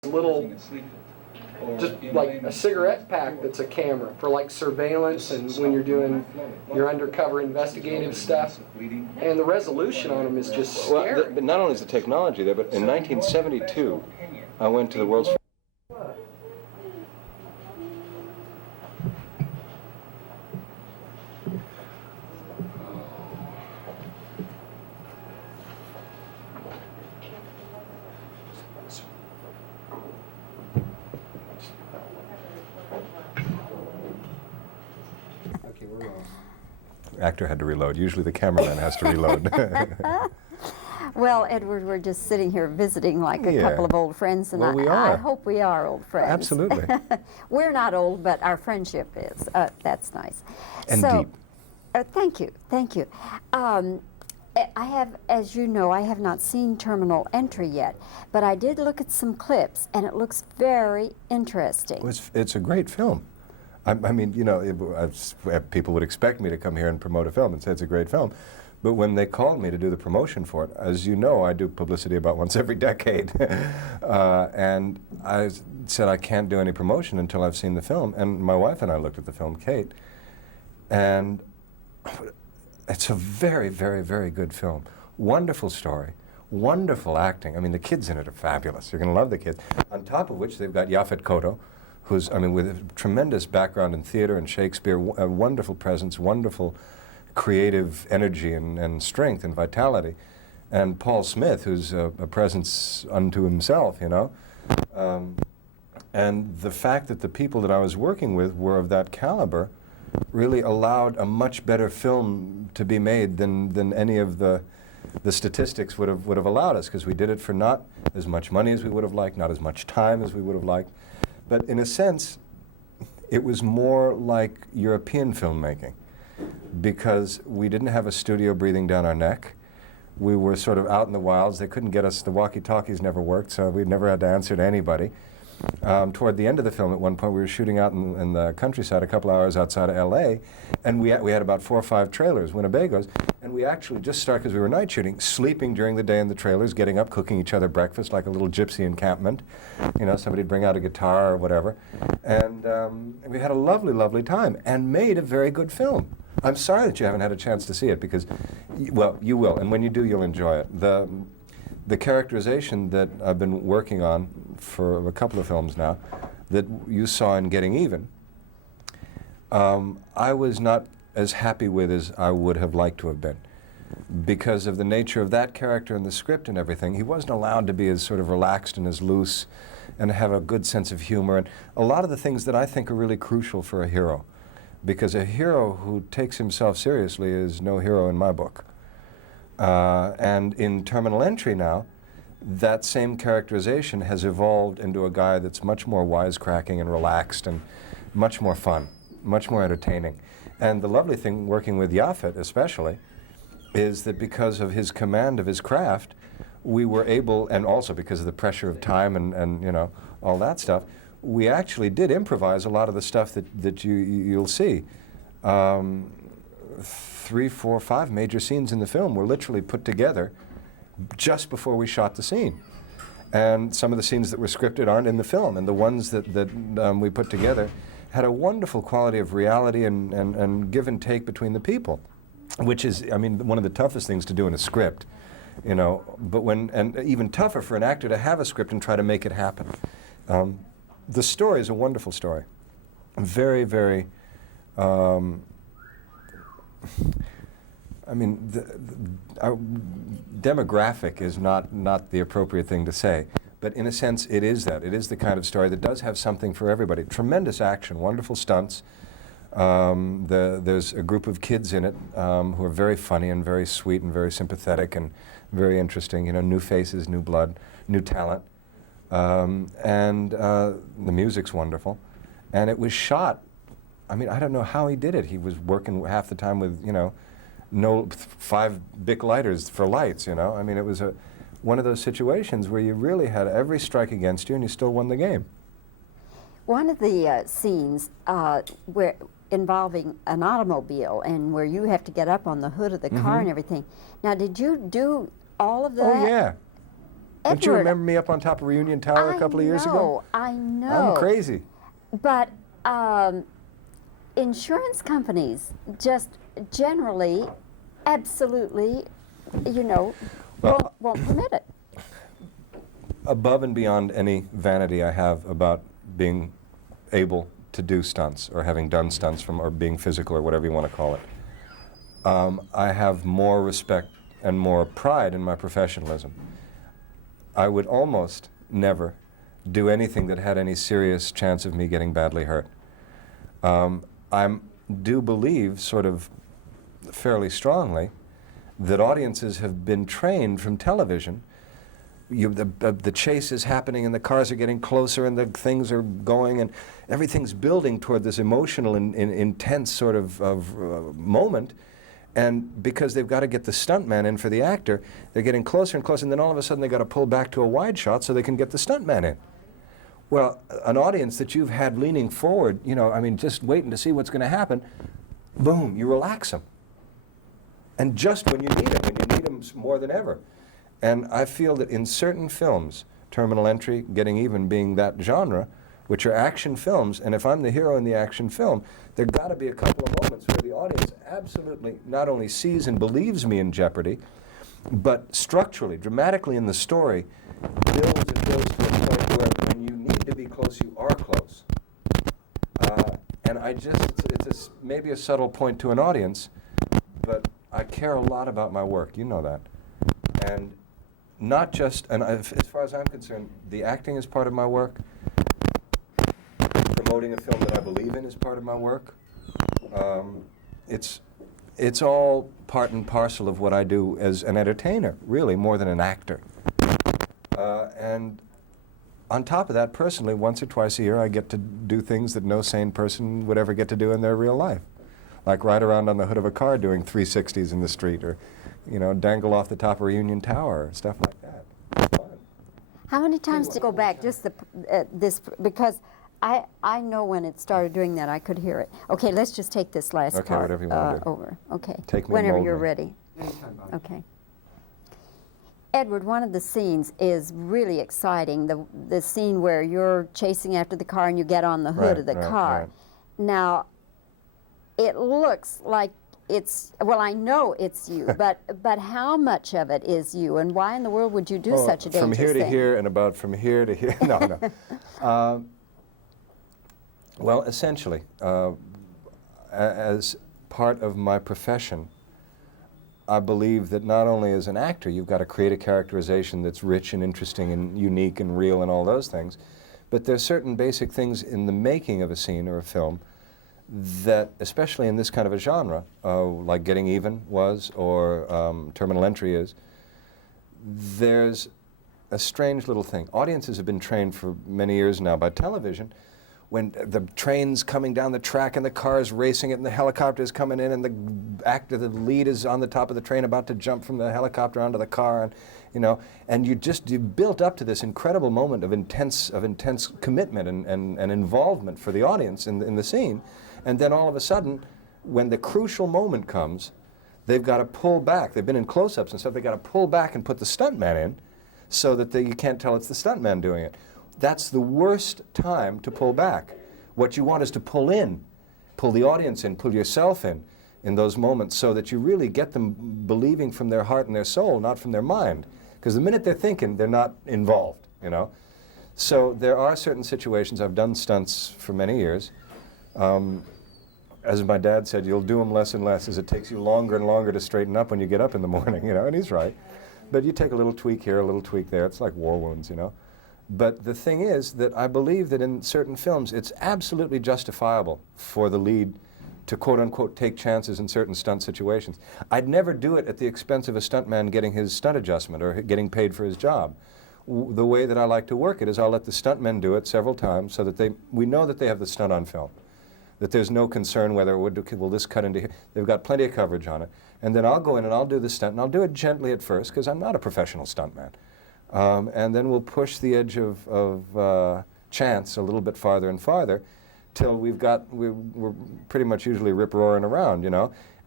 little, just like a cigarette pack that's a camera for like surveillance and when you're doing your undercover investigative stuff. And the resolution on them is just scary. Well, but not only is the technology there, but in 1972, I went to the world's actor had to reload. Usually the cameraman has to reload. Well, Edward, we're just sitting here visiting like a couple of old friends, and well, we are. I hope we are old friends. Absolutely. We're not old, but our friendship is. That's nice. And so, deep. Thank you, thank you. I have, as you know, I have not seen Terminal Entry yet, but I did look at some clips, and it looks very interesting. It's a great film. I mean, you know, people would expect me to come here and promote a film and say it's a great film. But when they called me to do the promotion for it, as you know, I do publicity about once every decade. And I said I can't do any promotion until I've seen the film. And my wife and I looked at the film, Kate, and it's a very, very, very good film. Wonderful story, wonderful acting. I mean, the kids in it are fabulous. You're going to love the kids. On top of which, they've got Yaphet Kotto, who's, I mean, with a tremendous background in theater and Shakespeare, a wonderful presence, wonderful creative energy and strength and vitality, and Paul Smith, who's a presence unto himself, you know. And the fact that the people that I was working with were of that caliber really allowed a much better film to be made than any of the statistics would have allowed us, because we did it for not as much money as we would have liked, not as much time as we would have liked. But in a sense, it was more like European filmmaking, because we didn't have a studio breathing down our neck. We were sort of out in the wilds. They couldn't get us, the walkie-talkies never worked, so we never had to answer to anybody. Toward the end of the film, at one point, we were shooting out in the countryside, a couple hours outside of LA, and we had about 4 or 5 trailers, Winnebagos, and we actually just started, because we were night shooting, sleeping during the day in the trailers, getting up, cooking each other breakfast like a little gypsy encampment. You know, somebody'd bring out a guitar or whatever. And we had a lovely, lovely time, and made a very good film. I'm sorry that you haven't had a chance to see it, because, well, you will, and when you do, you'll enjoy it. The characterization that I've been working on for a couple of films now, that you saw in Getting Even, I was not as happy with as I would have liked to have been, because of the nature of that character and the script and everything. He wasn't allowed to be as sort of relaxed and as loose and have a good sense of humor, and a lot of the things that I think are really crucial for a hero, because a hero who takes himself seriously is no hero in my book. And in Terminal Entry now, that same characterization has evolved into a guy that's much more wisecracking and relaxed and much more fun, much more entertaining. And the lovely thing working with Yaphet especially is that because of his command of his craft, we were able, and also because of the pressure of time and you know, all that stuff, we actually did improvise a lot of the stuff that you'll see. 3, 4, 5 major scenes in the film were literally put together just before we shot the scene. And some of the scenes that were scripted aren't in the film, and the ones that we put together had a wonderful quality of reality and give and take between the people, which is, I mean, one of the toughest things to do in a script, you know, but and even tougher for an actor to have a script and try to make it happen. The story is a wonderful story. Very, very, I mean, our demographic is not the appropriate thing to say, but in a sense it is that. It is the kind of story that does have something for everybody. Tremendous action, wonderful stunts. There's a group of kids in it who are very funny and very sweet and very sympathetic and very interesting, you know, new faces, new blood, new talent. And the music's wonderful. And it was shot, I mean, I don't know how he did it. He was working half the time with, you know, no 5 Bic lighters for lights, you know. I mean, it was one of those situations where you really had every strike against you and you still won the game. One of the scenes where involving an automobile and where you have to get up on the hood of the car and everything. Now, did you do all of that? Oh, yeah. Don't you Edward, remember me up on top of Reunion Tower a couple of years ago? I know. I'm crazy. But insurance companies just generally, absolutely, you know, won't permit it. Above and beyond any vanity I have about being able to do stunts or having done stunts or being physical or whatever you want to call it, I have more respect and more pride in my professionalism. I would almost never do anything that had any serious chance of me getting badly hurt. I do believe, sort of fairly strongly, that audiences have been trained from television. The chase is happening and the cars are getting closer and the things are going and everything's building toward this emotional and intense sort of moment. And because they've got to get the stuntman in for the actor, they're getting closer and closer, and then all of a sudden they've got to pull back to a wide shot so they can get the stuntman in. Well, an audience that you've had leaning forward, you know, I mean, just waiting to see what's going to happen, boom, you relax them. And just when you need them more than ever. And I feel that in certain films, Terminal Entry, Getting Even being that genre, which are action films, and if I'm the hero in the action film, there got to be a couple of moments where the audience absolutely not only sees and believes me in jeopardy, but structurally, dramatically in the story, builds and builds to a point where when you need to be close, you are close. And I just, it's maybe a subtle point to an audience, but I care a lot about my work, you know that. And not just, and as far as I'm concerned, the acting is part of my work. Promoting a film that I believe in is part of my work. It's all part and parcel of what I do as an entertainer, really, more than an actor. And on top of that, personally, once or twice a year, I get to do things that no sane person would ever get to do in their real life. Like ride around on the hood of a car doing 360s in the street, or, you know, dangle off the top of Reunion Tower, or stuff like that. It's fun. How many times to go back? Just this, because I know when it started doing that, I could hear it. Okay, let's just take this last Okay, part whatever you want to do. over. Okay, Take me whenever and you're mold me. ready. Okay. Edward, one of the scenes is really exciting. The scene where you're chasing after the car and you get on the hood of the car. Right. Now, it looks like it's, well, I know it's you, but how much of it is you, and why in the world would you do such a dangerous From here to thing? here and about from here to here. No. Well, essentially, as part of my profession, I believe that not only as an actor, you've got to create a characterization that's rich and interesting and unique and real and all those things, but there's certain basic things in the making of a scene or a film that, especially in this kind of a genre, like Getting Even was, or Terminal Entry is, there's a strange little thing. Audiences have been trained for many years now by television. When the train's coming down the track and the car's racing it and the helicopter's coming in and the actor, the lead, is on the top of the train about to jump from the helicopter onto the car, and you know, and you built up to this incredible moment of intense commitment and involvement for the audience in the scene, and then all of a sudden, when the crucial moment comes, they've got to pull back. They've been in close-ups and stuff. They've got to pull back and put the stuntman in, so that you can't tell it's the stuntman doing it. That's the worst time to pull back. What you want is to pull the audience in, pull yourself in those moments, so that you really get them believing from their heart and their soul, not from their mind. Because the minute they're thinking, they're not involved, you know. So there are certain situations. I've done stunts for many years. As my dad said, you'll do them less and less as it takes you longer and longer to straighten up when you get up in the morning, you know, and he's right. But you take a little tweak here, a little tweak there. It's like war wounds, you know. But the thing is that I believe that in certain films, it's absolutely justifiable for the lead to quote-unquote take chances in certain stunt situations. I'd never do it at the expense of a stuntman getting his stunt adjustment or getting paid for his job. The way that I like to work it is I'll let the stuntmen do it several times so that we know that they have the stunt on film, that there's no concern whether will this cut into here. They've got plenty of coverage on it. And then I'll go in and I'll do the stunt, and I'll do it gently at first because I'm not a professional stuntman. And then we'll push the edge of chance a little bit farther and farther till we're pretty much usually rip-roaring around, you know.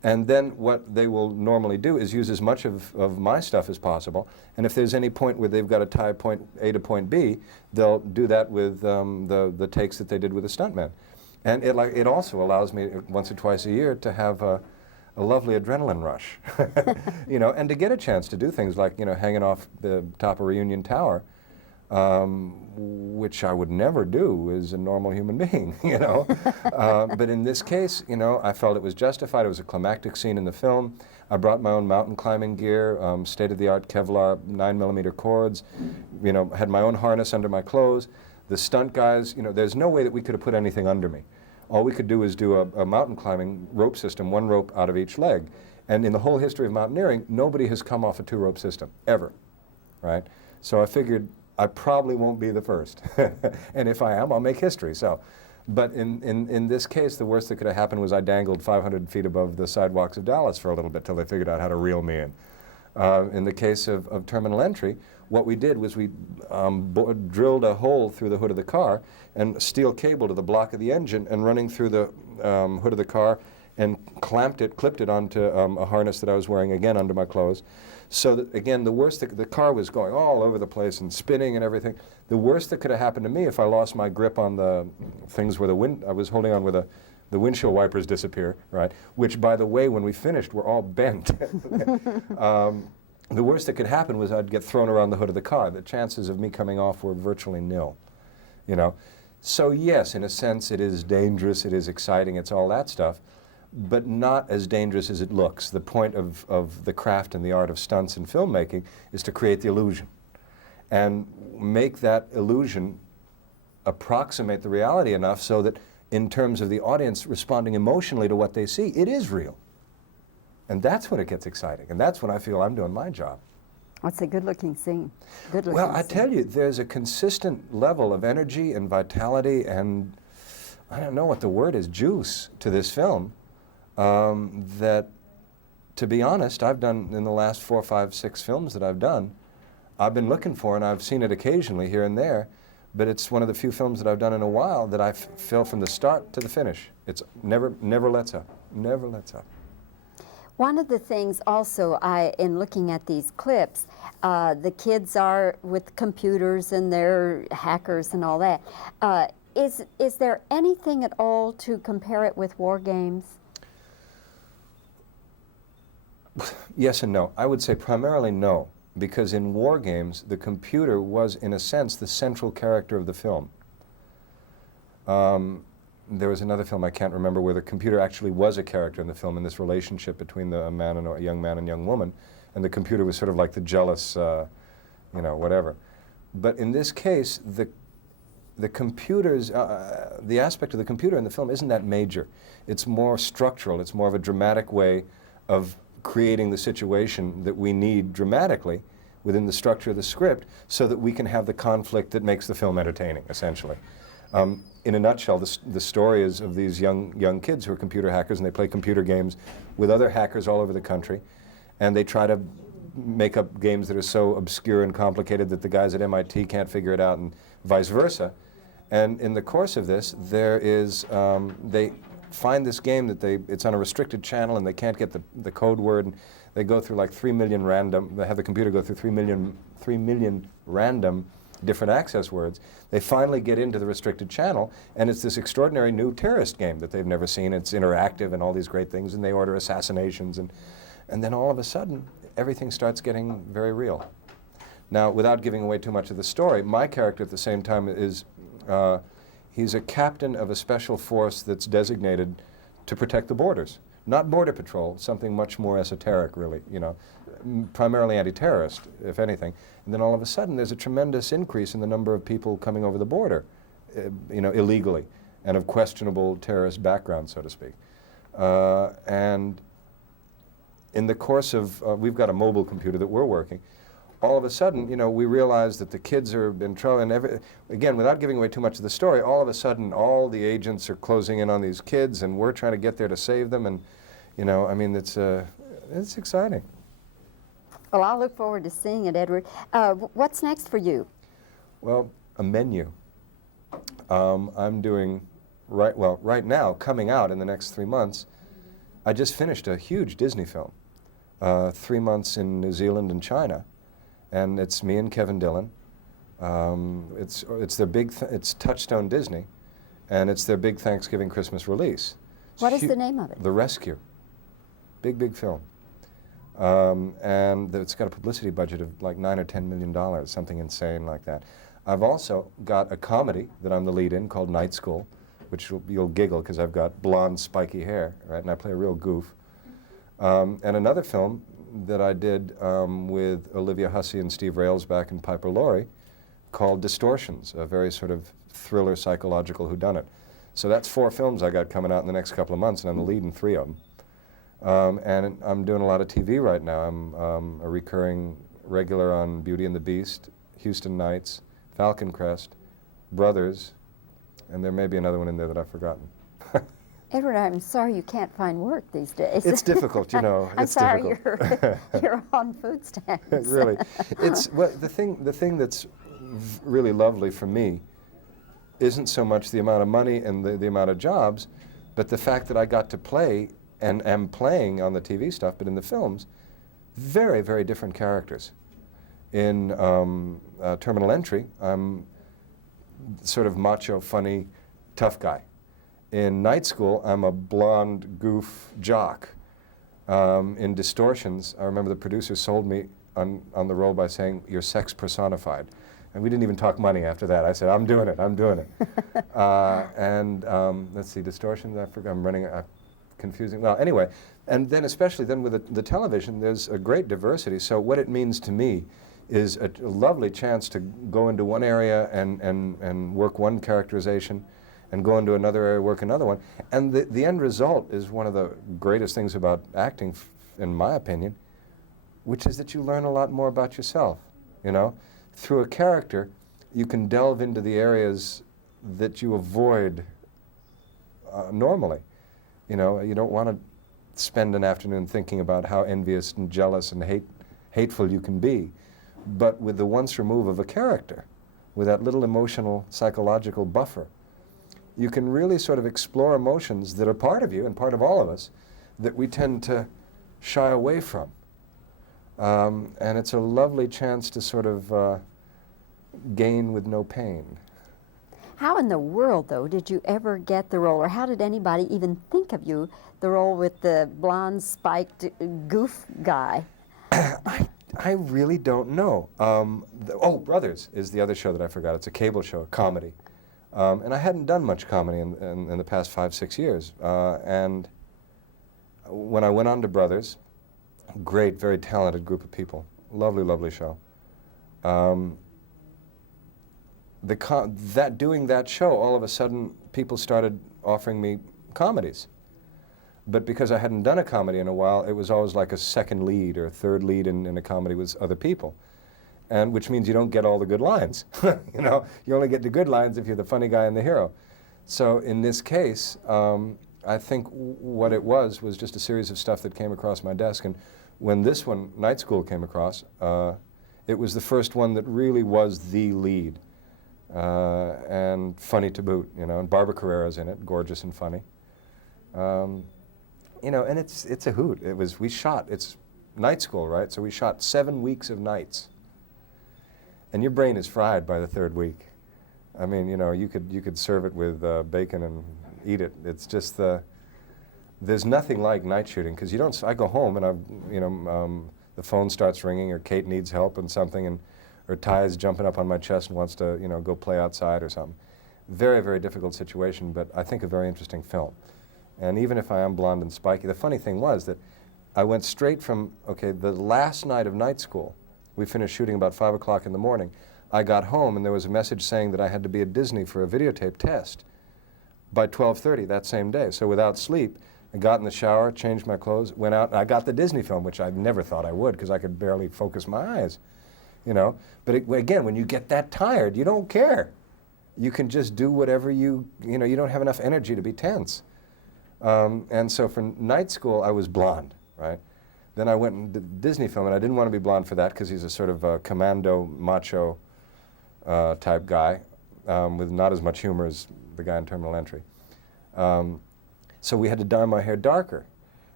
And then what they will normally do is use as much of my stuff as possible. And if there's any point where they've got to tie point A to point B, they'll do that with the takes that they did with the stuntman. And it also allows me once or twice a year to have a lovely adrenaline rush, you know, and to get a chance to do things like, you know, hanging off the top of Reunion Tower, which I would never do as a normal human being, you know. But in this case, you know, I felt it was justified. It was a climactic scene in the film. I brought my own mountain climbing gear, state-of-the-art Kevlar 9mm cords, you know, had my own harness under my clothes. The stunt guys, you know, there's no way that we could have put anything under me. All we could do is do a mountain climbing rope system, one rope out of each leg. And in the whole history of mountaineering, nobody has come off a two-rope system, ever, right? So I figured I probably won't be the first. And if I am, I'll make history. So, but in this case, the worst that could have happened was I dangled 500 feet above the sidewalks of Dallas for a little bit till they figured out how to reel me in. In the case of terminal entry, what we did was we drilled a hole through the hood of the car and steel cable to the block of the engine and running through the hood of the car and clipped it onto a harness that I was wearing again under my clothes. So that, again, the worst that the car was going all over the place and spinning and everything. The worst that could have happened to me if I lost my grip on the things where I was holding on where the windshield wipers disappear, right? Which, by the way, when we finished, were all bent. The worst that could happen was I'd get thrown around the hood of the car. The chances of me coming off were virtually nil, you know. So yes, in a sense, it is dangerous, it is exciting, it's all that stuff, but not as dangerous as it looks. The point of the craft and the art of stunts and filmmaking is to create the illusion and make that illusion approximate the reality enough so that in terms of the audience responding emotionally to what they see, it is real. And that's when it gets exciting, and that's when I feel I'm doing my job. It's a good-looking scene. Good-looking Well, I scene. tell you, there's a consistent level of energy and vitality and, I don't know what the word is, juice to this film that, to be honest, I've done in the last 4, 5, 6 films that I've done, I've been looking for, and I've seen it occasionally here and there, but it's one of the few films that I've done in a while that I feel from the start to the finish. It's never lets up, never lets up. One of the things also, in looking at these clips, the kids are with computers and they're hackers and all that. Is there anything at all to compare it with war games? Yes and no. I would say primarily no, because in war games, the computer was, in a sense, the central character of the film. There was another film I can't remember where the computer actually was a character in the film in this relationship between a young man and young woman, and the computer was sort of like the jealous, you know, whatever. But in this case, the computers, the aspect of the computer in the film isn't that major. It's more structural. It's more of a dramatic way of creating the situation that we need dramatically within the structure of the script so that we can have the conflict that makes the film entertaining, essentially. In a nutshell, the story is of these young kids who are computer hackers, and they play computer games with other hackers all over the country, and they try to make up games that are so obscure and complicated that the guys at MIT can't figure it out, and vice versa. And in the course of this, there is, they find this game that it's on a restricted channel, and they can't get the code word, and they go through like 3 million random, they have the computer go through 3 million random different access words. They finally get into the restricted channel, and it's this extraordinary new terrorist game that they've never seen. It's interactive and all these great things, and they order assassinations, and then all of a sudden, everything starts getting very real. Now, without giving away too much of the story, my character at the same time is, he's a captain of a special force that's designated to protect the borders. Not border patrol, something much more esoteric, really, you know, primarily anti-terrorist, if anything. And then all of a sudden, there's a tremendous increase in the number of people coming over the border, you know, illegally, and of questionable terrorist background, so to speak. And in the course of, we've got a mobile computer that we're working, all of a sudden, you know, we realize that the kids are in trouble, and again, without giving away too much of the story, all of a sudden, all the agents are closing in on these kids, and we're trying to get there to save them, and, you know, I mean, it's exciting. Well, I'll look forward to seeing it, Edward. What's next for you? Well, a menu. I'm doing, right now, coming out in the next 3 months, I just finished a huge Disney film, 3 months in New Zealand and China, and it's me and Kevin Dillon. It's their big, it's Touchstone Disney, and it's their big Thanksgiving Christmas release. What is the name of it? The Rescue. Big, big film. And it's got a publicity budget of like $9 or $10 million, something insane like that. I've also got a comedy that I'm the lead in called Night School, which you'll giggle because I've got blonde, spiky hair, right? And I play a real goof. And another film that I did with Olivia Hussey and Steve Railsback and Piper Laurie called Distortions, a very sort of thriller, psychological whodunit. So that's 4 films I got coming out in the next couple of months, and I'm the lead in 3 of them. And I'm doing a lot of TV right now. I'm a recurring regular on Beauty and the Beast, Houston Nights, Falcon Crest, Brothers, and there may be another one in there that I've forgotten. Edward, I'm sorry you can't find work these days. It's difficult, you know. I'm it's sorry difficult. you're on food stamps. Really, it's well, the thing that's really lovely for me isn't so much the amount of money and the amount of jobs, but the fact that I got to play and am playing on the TV stuff, but in the films, very, very different characters. In Terminal Entry, I'm sort of macho, funny, tough guy. In Night School, I'm a blonde goof jock. In Distortions, I remember the producer sold me on the role by saying, "You're sex personified." And we didn't even talk money after that. I said, "I'm doing it, I'm doing it." Let's see, Distortions, I forgot, I'm running, confusing. Well, anyway, and then especially then with the television, there's a great diversity. So what it means to me is a lovely chance to go into one area and work one characterization, and go into another area, work another one. And the end result is one of the greatest things about acting, in my opinion, which is that you learn a lot more about yourself, you know? Through a character, you can delve into the areas that you avoid normally. You know, you don't want to spend an afternoon thinking about how envious and jealous and hateful you can be. But with the once remove of a character, with that little emotional, psychological buffer, you can really sort of explore emotions that are part of you and part of all of us that we tend to shy away from. And it's a lovely chance to sort of gain with no pain. How in the world, though, did you ever get the role, or how did anybody even think of you, the role with the blonde, spiked goof guy? I really don't know. Brothers is the other show that I forgot. It's a cable show, a comedy. And I hadn't done much comedy in the past 5-6 years. And when I went on to Brothers, great, very talented group of people. Lovely, lovely show. Doing that show, all of a sudden, people started offering me comedies. But because I hadn't done a comedy in a while, it was always like a second lead or a third lead in a comedy with other people. And which means you don't get all the good lines. You know, you only get the good lines if you're the funny guy and the hero. So in this case, I think what it was just a series of stuff that came across my desk. And when this one, Night School, came across, it was the first one that really was the lead. And funny to boot, you know, and Barbara Carrera's in it, gorgeous and funny. You know, and it's a hoot. It's Night School, right? So we shot 7 weeks of nights. And your brain is fried by the 3rd week. I mean, you know, you could serve it with bacon and eat it. It's just there's nothing like night shooting, because I go home and the phone starts ringing, or Kate needs help and something, or Ty is jumping up on my chest and wants to, go play outside or something. Very, very difficult situation, but I think a very interesting film. And even if I am blonde and spiky, the funny thing was that I went straight from, the last night of Night School, we finished shooting about 5 o'clock in the morning. I got home and there was a message saying that I had to be at Disney for a videotape test by 12:30 that same day. So without sleep, I got in the shower, changed my clothes, went out, and I got the Disney film, which I never thought I would, because I could barely focus my eyes, But again, when you get that tired, you don't care. You can just do whatever you don't have enough energy to be tense. And so for Night School, I was blonde, right? Then I went and did the Disney film, and I didn't want to be blonde for that, because he's a sort of a commando, macho type guy with not as much humor as the guy in Terminal Entry. So we had to dye my hair darker.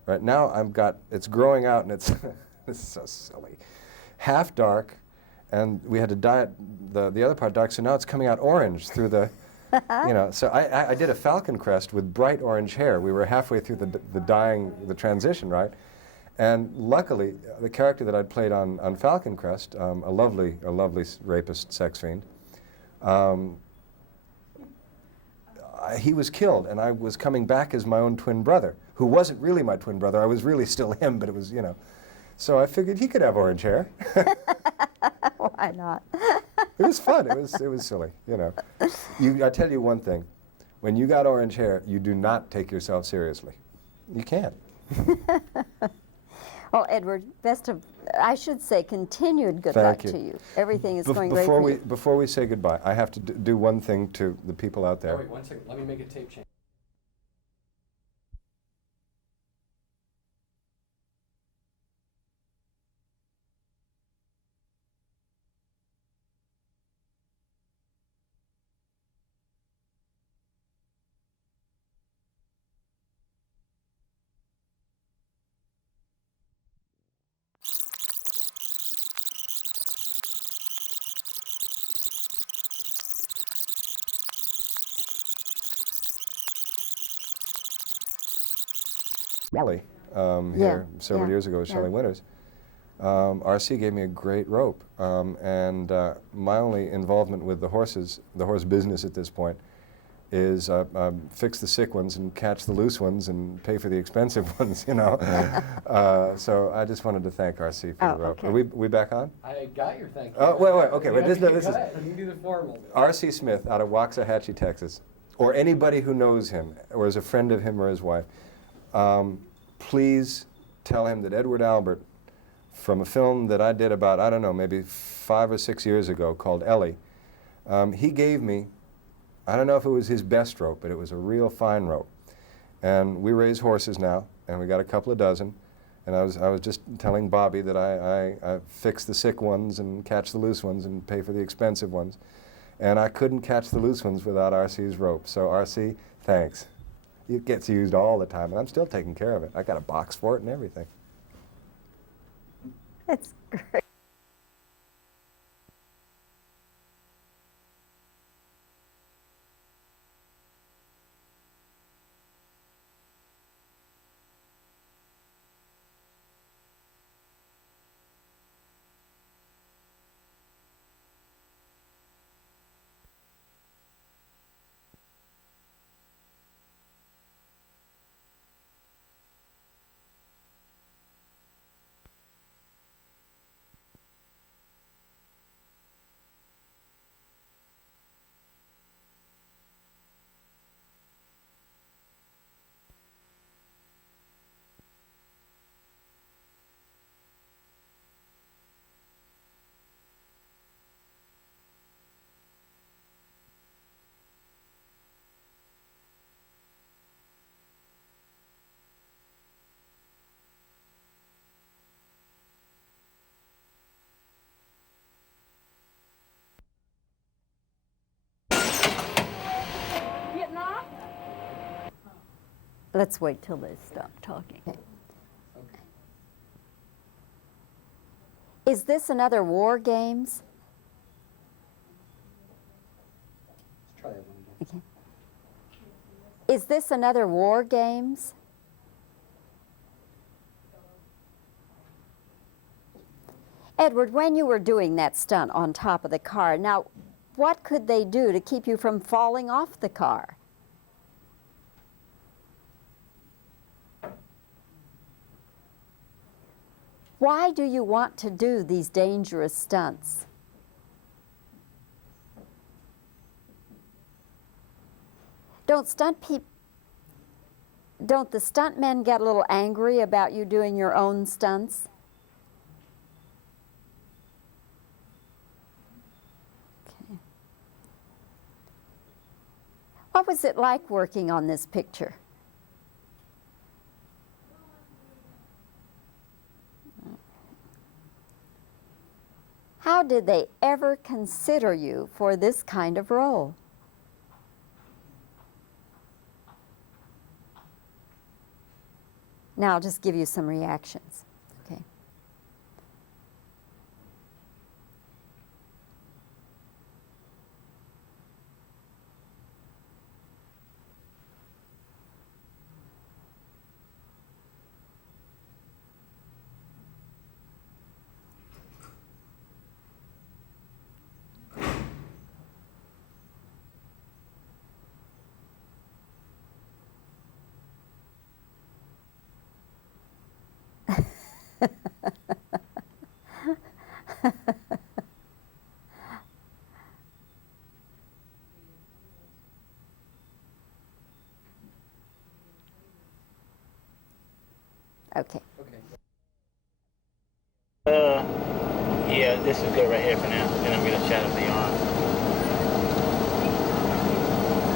Right now it's growing out and it's, this is so silly, half dark, and we had to dye it, the other part dark, so now it's coming out orange through the, you know, so I did a falcon crest with bright orange hair. We were halfway through the dyeing, the transition, right? And luckily, the character that I'd played on Falcon Crest, a lovely rapist sex fiend, he was killed, and I was coming back as my own twin brother, who wasn't really my twin brother. I was really still him, but it was, you know. So I figured he could have orange hair. Why not? It was fun. It was silly, you know. I tell you one thing. When you got orange hair, you do not take yourself seriously. You can't. Well, Edward, I should say, continued good luck to you. Everything is going great for you. Before we say goodbye, I have to do one thing to the people out there. Oh, wait, 1 second. Let me make a tape change. Shelley, here several years ago with Shelley Winters, RC gave me a great rope, and my only involvement with the horse business at this point is fix the sick ones and catch the loose ones and pay for the expensive ones, you know. So I just wanted to thank RC for the rope. Okay. Are we back on? I got your thank you. Oh, wait, okay. Wait, this is You do the formal. RC Smith out of Waxahachie, Texas, or anybody who knows him or is a friend of him or his wife. Please tell him that Edward Albert, from a film that I did about, I don't know, maybe 5 or 6 years ago called Ellie, he gave me, I don't know if it was his best rope, but it was a real fine rope. And we raise horses now, and we got a couple of dozen. And I was just telling Bobbie that I fix the sick ones and catch the loose ones and pay for the expensive ones. And I couldn't catch the loose ones without RC's rope. So RC, thanks. It gets used all the time, and I'm still taking care of it. I got a box for it and everything. That's great. Let's wait till they stop talking. Is this another War Games? Let's try that one again. Okay. Is this another War Games? Edward, when you were doing that stunt on top of the car, now what could they do to keep you from falling off the car? Why do you want to do these dangerous stunts? Don't the stuntmen get a little angry about you doing your own stunts? Okay. What was it like working on this picture? How did they ever consider you for this kind of role? Now I'll just give you some reactions. Okay. Okay. Yeah, this is good right here for now. Then I'm gonna shadow the arm.